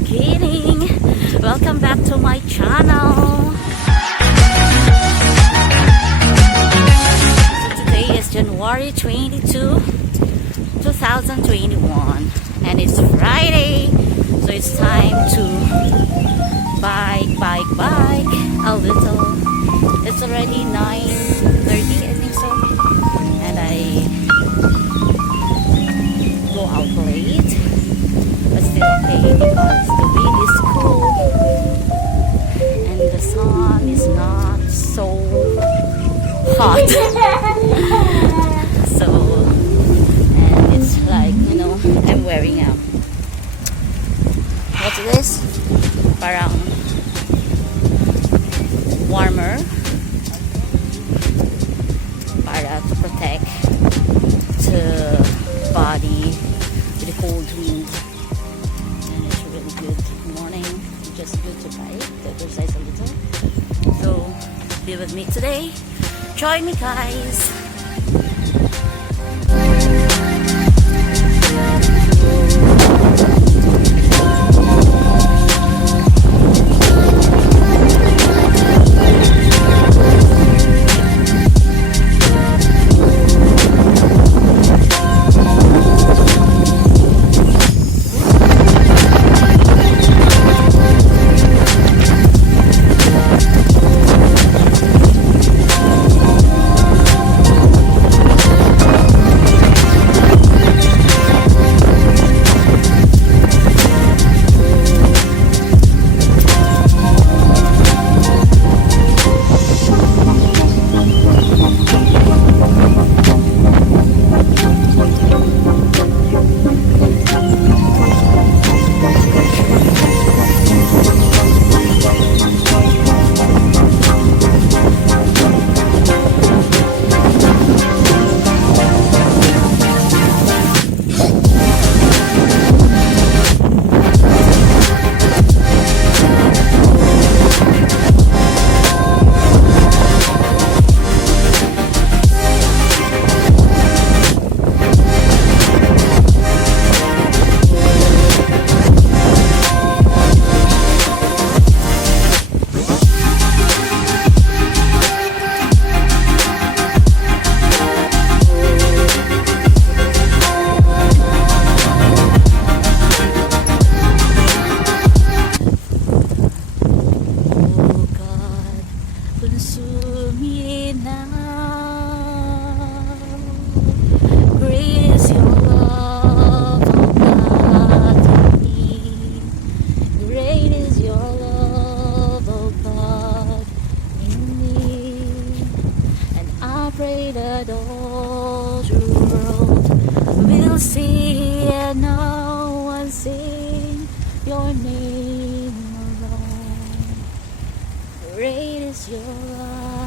beginning. Welcome back to my channel. So today is January 22, 2021, and it's Friday. So it's time to bike a little. It's already 9:30, I think so, and I go out late, but still okay because the wind is cool and the sun is not so hot. So, and it's like, I'm wearing what's this? Parang warmer para to protect the body with the cold wind, and it's really good morning, just good to bike, to exercise a little. So be with me today, join me guys. Pray that all the world will see and no one sing your name alone. Great is your love.